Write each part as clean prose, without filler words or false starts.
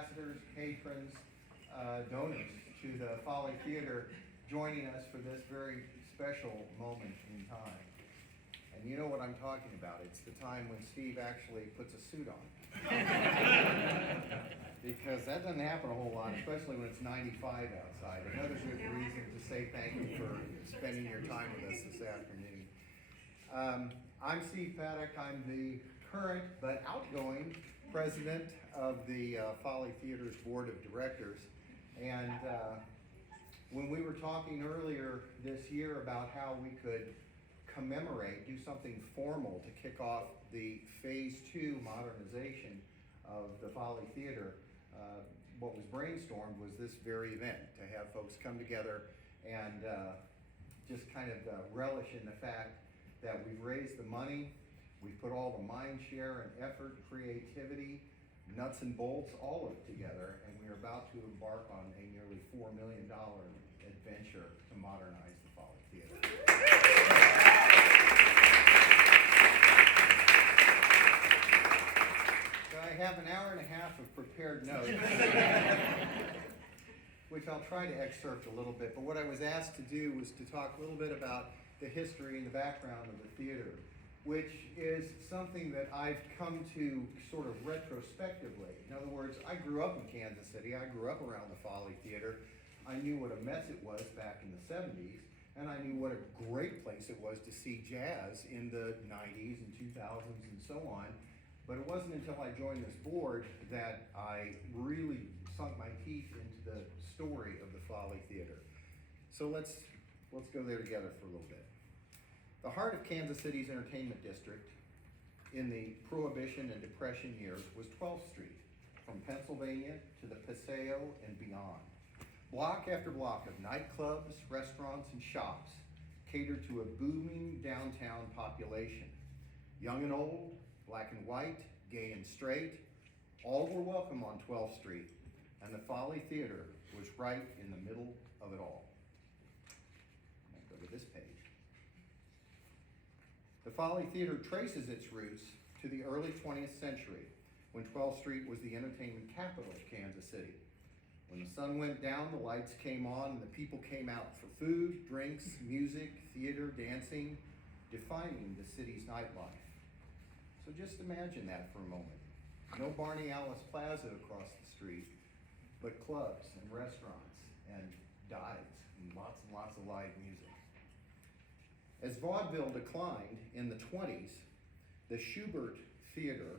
ambassadors, patrons, donors to the Folly Theater joining us for this very special moment in time. And you know what I'm talking about. It's the time when Steve actually puts a suit on. Because that doesn't happen a whole lot, especially when it's 95 outside. Another good reason to say thank you for spending your time with us this afternoon. I'm Steve Paddock. I'm the current but outgoing president of the Folly Theater's Board of Directors. And when we were talking earlier this year about how we could commemorate, do something formal to kick off the Phase 2 modernization of the Folly Theater, what was brainstormed was this very event, to have folks come together and just kind of relish in the fact that we've raised the money, we've put all the mind share and effort, creativity, nuts and bolts, all of it together, and we're about to embark on a nearly $4 million adventure to modernize the Folly Theater. So I have an hour and a half of prepared notes, which I'll try to excerpt a little bit, but what I was asked to do was to talk a little bit about the history and the background of the theater, which is something that I've come to sort of retrospectively. In other words, I grew up in Kansas City. I grew up around the Folly Theater. I knew what a mess it was back in the 70s, and I knew what a great place it was to see jazz in the 90s and 2000s and so on. But it wasn't until I joined this board that I really sunk my teeth into the story of the Folly Theater. So let's go there together for a little bit. The heart of Kansas City's entertainment district in the Prohibition and Depression years was 12th Street, from Pennsylvania to the Paseo and beyond. Block after block of nightclubs, restaurants, and shops catered to a booming downtown population. Young and old, black and white, gay and straight, all were welcome on 12th Street, and the Folly Theater was right in the middle of it all. I'll go to this page. The Folly Theater traces its roots to the early 20th century, when 12th Street was the entertainment capital of Kansas City. When the sun went down, the lights came on, and the people came out for food, drinks, music, theater, dancing, defining the city's nightlife. So just imagine that for a moment. No Barney Alice Plaza across the street, but clubs and restaurants and dives and lots of live music. As vaudeville declined in the 20s, the Schubert Theater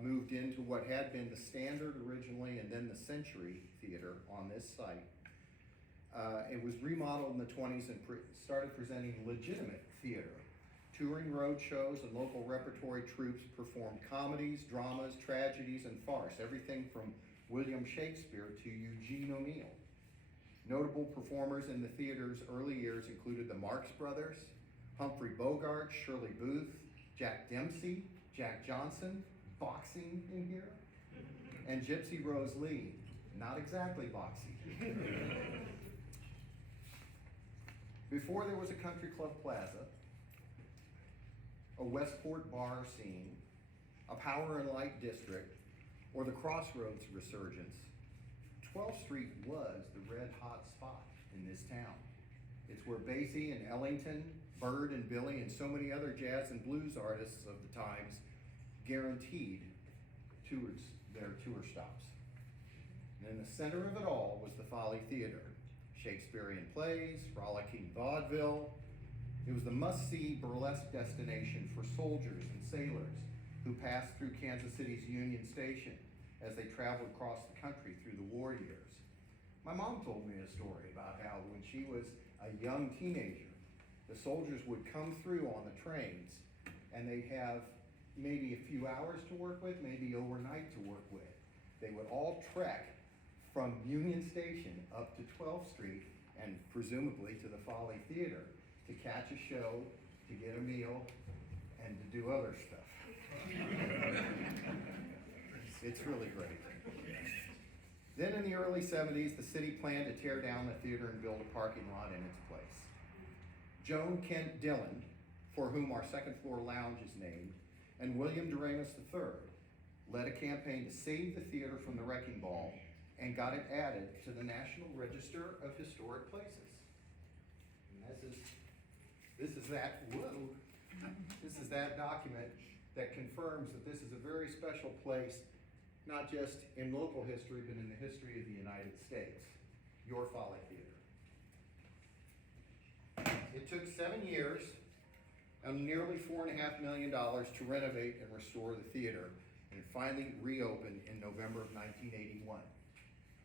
moved into what had been the Standard originally and then the Century Theater on this site. It was remodeled in the 20s and started presenting legitimate theater. Touring road shows and local repertory troupes performed comedies, dramas, tragedies, and farce, everything from William Shakespeare to Eugene O'Neill. Notable performers in the theater's early years included the Marx Brothers, Humphrey Bogart, Shirley Booth, Jack Dempsey, Jack Johnson, boxing in here, and Gypsy Rose Lee. Not exactly boxy. Before there was a country club plaza, a Westport bar scene, a power and light district, or the Crossroads resurgence, 12th Street was the red hot spot in this town. It's where Basie and Ellington, Bird and Billy, and so many other jazz and blues artists of the times guaranteed their tour stops. And in the center of it all was the Folly Theater. Shakespearean plays, frolicking vaudeville. It was the must-see burlesque destination for soldiers and sailors who passed through Kansas City's Union Station as they traveled across the country through the war years. My mom told me a story about how when she was a young teenager, the soldiers would come through on the trains and they'd have maybe a few hours to work with, maybe overnight to work with. They would all trek from Union Station up to 12th Street and presumably to the Folly Theater to catch a show, to get a meal, and to do other stuff. It's really great. Then in the early 70s, the city planned to tear down the theater and build a parking lot in its place. Joan Kent Dillon, for whom our second floor lounge is named, and William Doremus III led a campaign to save the theater from the wrecking ball, and got it added to the National Register of Historic Places. And this is that document that confirms that this is a very special place, not just in local history, but in the history of the United States, your Folly Theater. It took 7 years and nearly $4.5 million to renovate and restore the theater, and it finally reopened in November of 1981.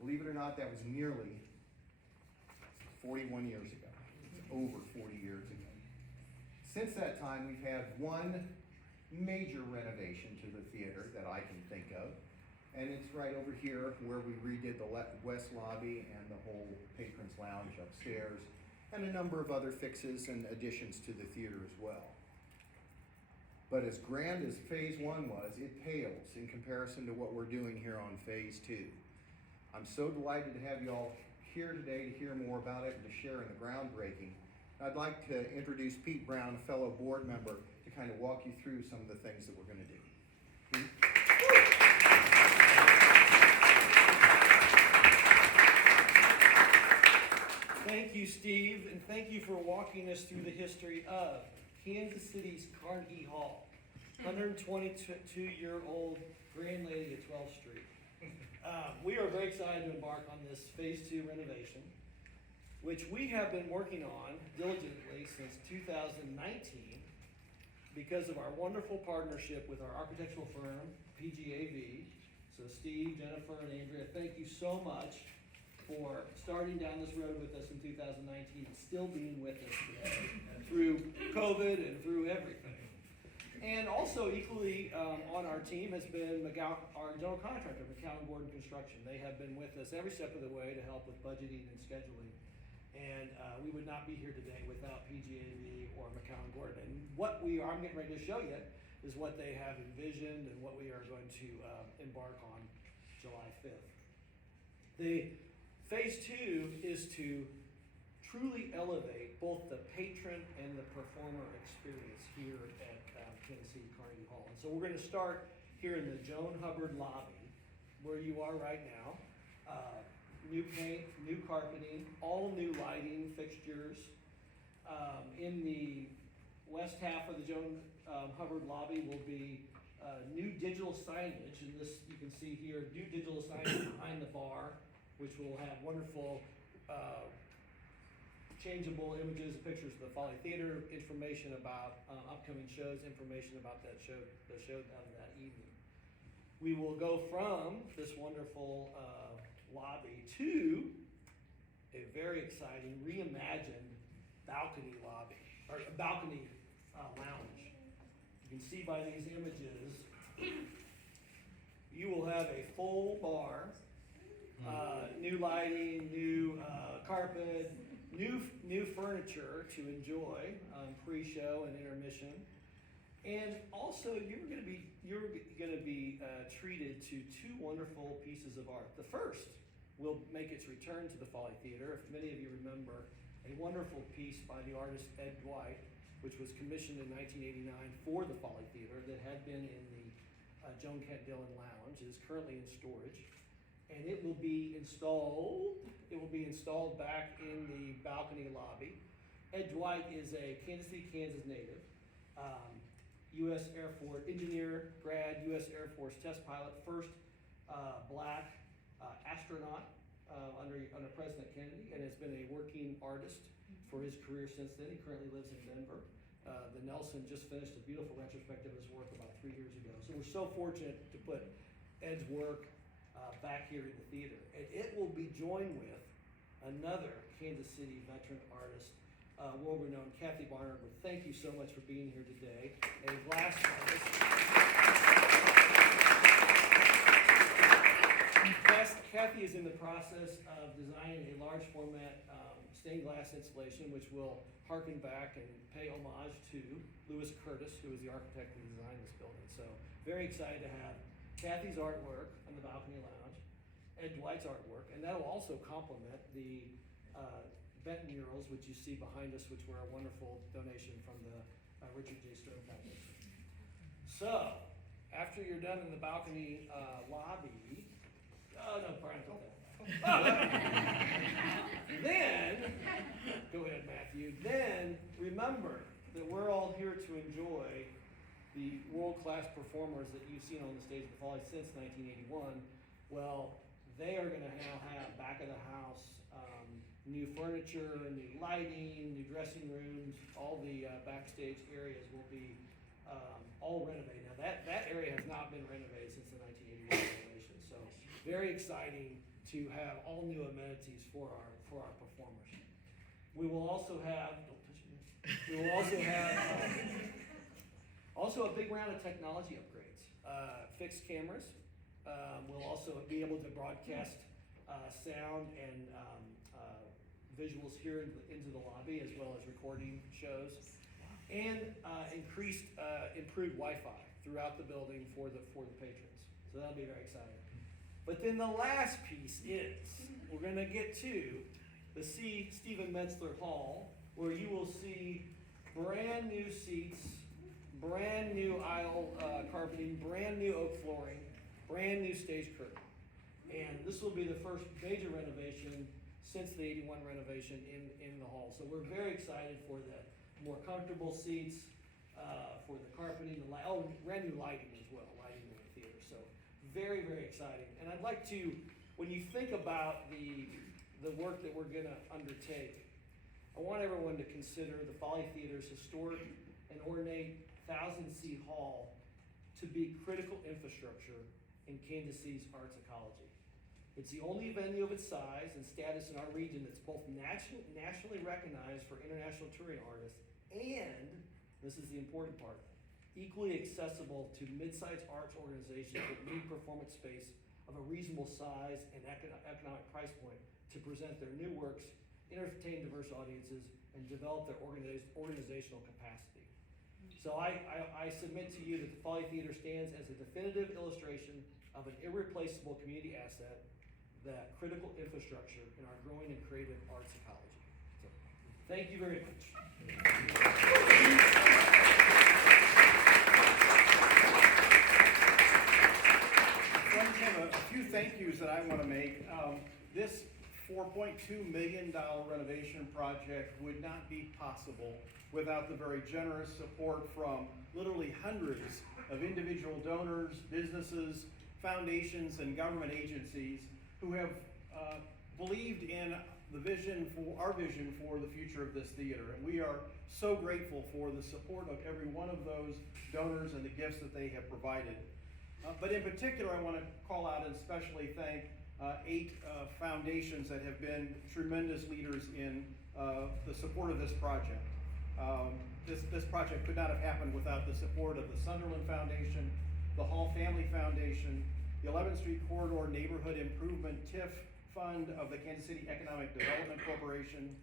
Believe it or not, that was nearly 41 years ago. It's over 40 years ago. Since that time, we've had one major renovation to the theater that I can think of, and it's right over here where we redid the west lobby and the whole patrons lounge upstairs, and a number of other fixes and additions to the theater as well. But as grand as phase 1 was, it pales in comparison to what we're doing here on phase 2. I'm so delighted to have you all here today to hear more about it and to share in the groundbreaking. I'd like to introduce Pete Brown, a fellow board member, to kind of walk you through some of the things that we're going to do. Pete? Thank you, Steve, and thank you for walking us through the history of Kansas City's Carnegie Hall, 122-year-old Grand Lady at 12th Street. We are very excited to embark on this phase 2 renovation, which we have been working on diligently since 2019 because of our wonderful partnership with our architectural firm, PGAV. So Steve, Jennifer, and Andrea, thank you so much for starting down this road with us in 2019 and still being with us today through COVID and through everything. And also equally on our team has been our general contractor, McCown Gordon Construction. They have been with us every step of the way to help with budgeting and scheduling. And we would not be here today without PGAV or McCown Gordon. And what I'm getting ready to show you is what they have envisioned and what we are going to embark on July 5th. The phase 2 is to truly elevate both the patron and the performer experience here at Kansas City Carnegie Hall. And so we're going to start here in the Joan Hubbard lobby, where you are right now. New paint, new carpeting, all new lighting fixtures. In the west half of the Joan Hubbard lobby will be new digital signage, and this you can see here, new digital signage behind the bar, which will have wonderful changeable images and pictures of the Folly Theater, information about upcoming shows, information about the show of that evening. We will go from this wonderful lobby to a very exciting reimagined balcony lobby, or balcony lounge. You can see by these images, you will have a full bar, new lighting, new carpet, new furniture to enjoy pre-show and intermission, and also you're going to be treated to 2 wonderful pieces of art. The first will make its return to the Folly Theater. If many of you remember, a wonderful piece by the artist Ed Dwight, which was commissioned in 1989 for the Folly Theater, that had been in the Joan Kent Dillon Lounge, is currently in storage. And it will be installed back in the balcony lobby. Ed Dwight is a Kansas City, Kansas native, U.S. Air Force engineer, grad, U.S. Air Force test pilot, first black astronaut under President Kennedy, and has been a working artist for his career since then. He currently lives in Denver. The Nelson just finished a beautiful retrospective of his work about 3 years ago. So we're so fortunate to put Ed's work back here in the theater. And it will be joined with another Kansas City veteran artist, world-renowned Kathy Barnard. Thank you so much for being here today. A glass artist. Kathy is in the process of designing a large format stained glass installation, which will harken back and pay homage to Lewis Curtis, who is the architect who designed this building. So very excited to have Kathy's artwork on the balcony lounge, Ed Dwight's artwork, and that will also complement the vent murals, which you see behind us, which were a wonderful donation from the Richard J. Stone Foundation. So, after you're done in the balcony lobby, oh no, Brian, don't then, go ahead, Matthew. Then remember that we're all here to enjoy the world-class performers that you've seen on the stage of the Folly since 1981. Well, they are going to now have back of the house new furniture, new lighting, new dressing rooms. All the backstage areas will be all renovated. Now that area has not been renovated since the 1981 renovation. So very exciting to have all new amenities for our performers. We will also have, don't touch me. We will also have also a big round of technology upgrades. Fixed cameras. We'll also be able to broadcast sound and visuals here into the lobby, as well as recording shows, and improved Wi-Fi throughout the building for the patrons. So that'll be very exciting. But then the last piece is, we're gonna get to the Stephen Metzler Hall, where you will see brand new seats, brand new aisle carpeting, brand new oak flooring, brand new stage curtain. And this will be the first major renovation since the 81 renovation in the hall. So we're very excited for the more comfortable seats, for the carpeting, brand new lighting as well, lighting in the theater. So very, very exciting. And I'd like to, when you think about the work that we're gonna undertake, I want everyone to consider the Folly Theater's historic and ornate 1,000-seat hall to be critical infrastructure in Kansas City's arts ecology. It's the only venue of its size and status in our region that's both nationally recognized for international touring artists and, this is the important part, equally accessible to mid-sized arts organizations that need performance space of a reasonable size and economic price point to present their new works, entertain diverse audiences, and develop their organizational capacity. So I submit to you that the Folly Theater stands as a definitive illustration of an irreplaceable community asset, that critical infrastructure in our growing and creative arts ecology. So, thank you very much. Friends, I have a few thank yous that I want to make. This $4.2 million renovation project would not be possible without the very generous support from literally hundreds of individual donors, businesses, foundations, and government agencies who have believed in our vision for the future of this theater. And we are so grateful for the support of every one of those donors and the gifts that they have provided. But in particular, I want to call out and especially thank 8 foundations that have been tremendous leaders in the support of this project. This project could not have happened without the support of the Sunderland Foundation, the Hall Family Foundation, the 11th Street Corridor Neighborhood Improvement TIF Fund of the Kansas City Economic Development Corporation,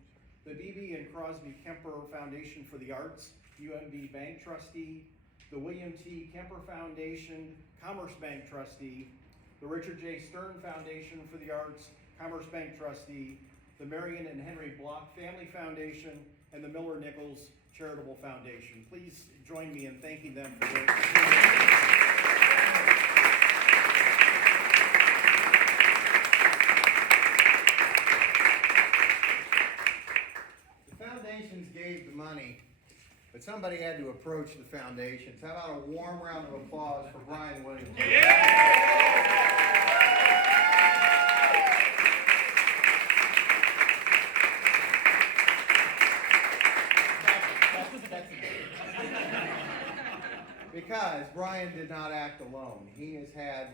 the B.B. and Crosby Kemper Foundation for the Arts, UMB Bank Trustee, the William T. Kemper Foundation, Commerce Bank Trustee, the Richard J. Stern Foundation for the Arts, Commerce Bank Trustee, the Marion and Henry Block Family Foundation, and the Miller Nichols Charitable Foundation. Please join me in thanking them for their Foundations gave the money, but somebody had to approach the foundations. How about a warm round of applause for Brian Williams? Because Brian did not act alone. He has had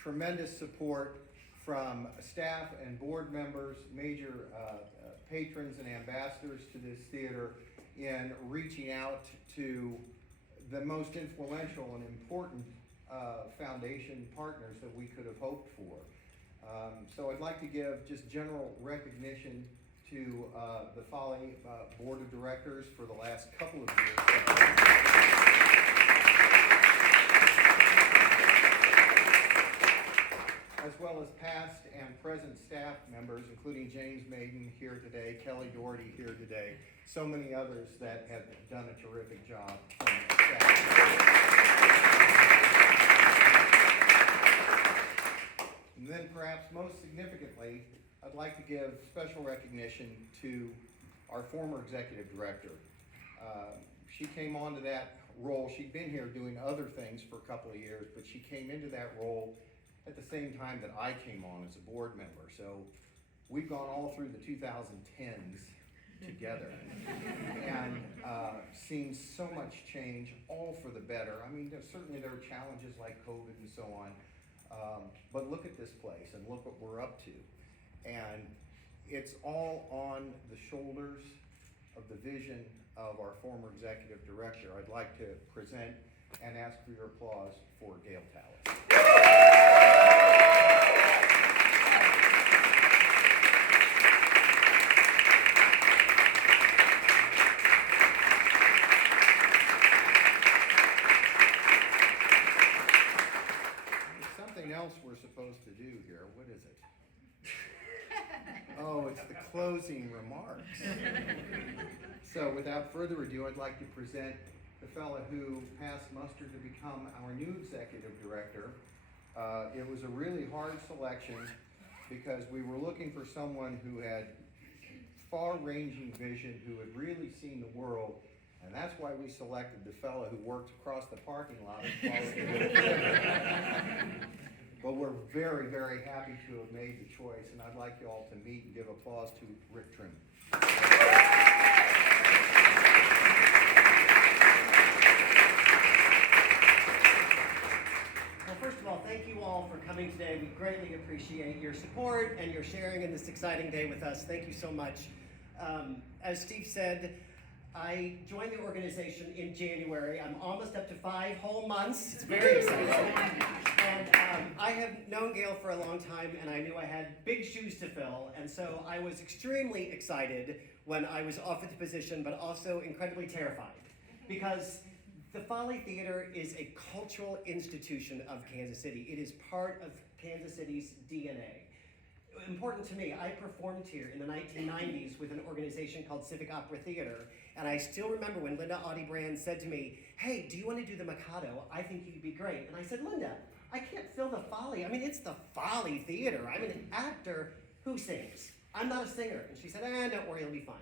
tremendous support from staff and board members, major patrons and ambassadors to this theater in reaching out to the most influential and important foundation partners that we could have hoped for. So I'd like to give just general recognition to the Folly Board of Directors for the last couple of years. As well as past and present staff members, including James Maiden here today, Kelly Doherty here today, so many others that have done a terrific job. And then perhaps most significantly, I'd like to give special recognition to our former executive director. She came onto that role. She'd been here doing other things for a couple of years, but she came into that role at the same time that I came on as a board member. So we've gone all through the 2010s together and seen so much change, all for the better. I mean, certainly there are challenges like COVID and so on, but look at this place and look what we're up to. And it's all on the shoulders of the vision of our former executive director. I'd like to present and ask for your applause for Gail Tallis. There's something else we're supposed to do here. What is it? Oh, it's the closing remarks. So without further ado, I'd like to present the fellow who passed muster to become our new executive director. It was a really hard selection because we were looking for someone who had far-ranging vision, who had really seen the world, and that's why we selected the fellow who worked across the parking lot. But we're very, very happy to have made the choice, and I'd like you all to meet and give applause to Rick Trim. Well, first of all, thank you all for coming today. We greatly appreciate your support and your sharing in this exciting day with us. Thank you so much. As Steve said, I joined the organization in January. I'm almost up to 5 whole months. It's very exciting. And I have known Gail for a long time, and I knew I had big shoes to fill. And so I was extremely excited when I was offered the position, but also incredibly terrified. Because the Folly Theater is a cultural institution of Kansas City. It is part of Kansas City's DNA. Important to me, I performed here in the 1990s with an organization called Civic Opera Theater, and I still remember when Linda Audie-Brand said to me, "Hey, do you want to do the Mikado? I think you'd be great." And I said, "Linda, I can't fill the Folly. I mean, it's the Folly Theater. I'm an actor who sings. I'm not a singer." And she said, "Don't worry, it'll be fine."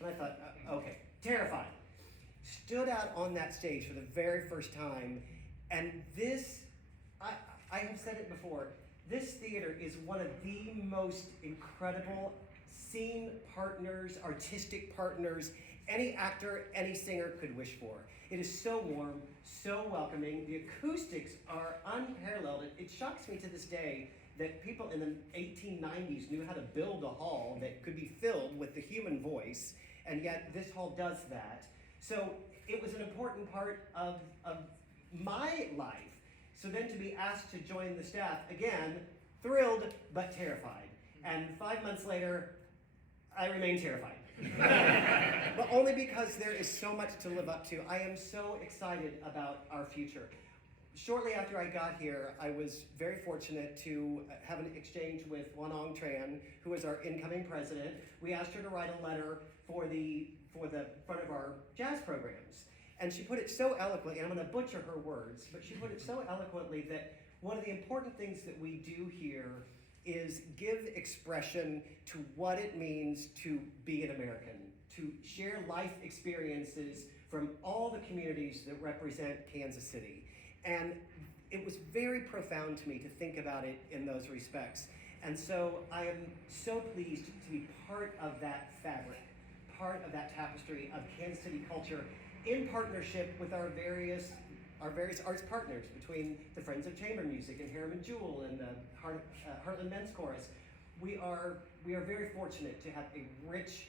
And I thought, okay, terrified. Stood out on that stage for the very first time, and this, I have said it before, this theater is one of the most incredible scene partners, artistic partners, any actor, any singer could wish for. It is so warm, so welcoming. The acoustics are unparalleled. It shocks me to this day that people in the 1890s knew how to build a hall that could be filled with the human voice, and yet this hall does that. So it was an important part of my life. So then to be asked to join the staff, again, thrilled but terrified. And 5 months later, I remain terrified. But only because there is so much to live up to. I am so excited about our future. Shortly after I got here, I was very fortunate to have an exchange with Wanong Tran, who is our incoming president. We asked her to write a letter for the front of our jazz programs. And she put it so eloquently, and I'm going to butcher her words, but she put it so eloquently that one of the important things that we do here is give expression to what it means to be an American, to share life experiences from all the communities that represent Kansas City. And it was very profound to me to think about it in those respects. And so I am so pleased to be part of that fabric, part of that tapestry of Kansas City culture, in partnership with our various arts partners, between the Friends of Chamber Music and Harriman Jewel and the Heartland Men's Chorus. We are very fortunate to have a rich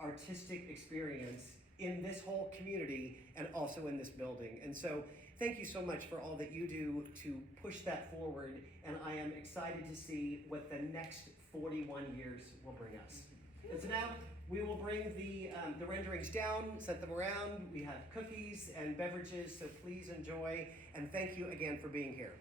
artistic experience in this whole community and also in this building. And so thank you so much for all that you do to push that forward, and I am excited to see what the next 41 years will bring us. And so now, we will bring the renderings down, set them around. We have cookies and beverages, so please enjoy, and thank you again for being here.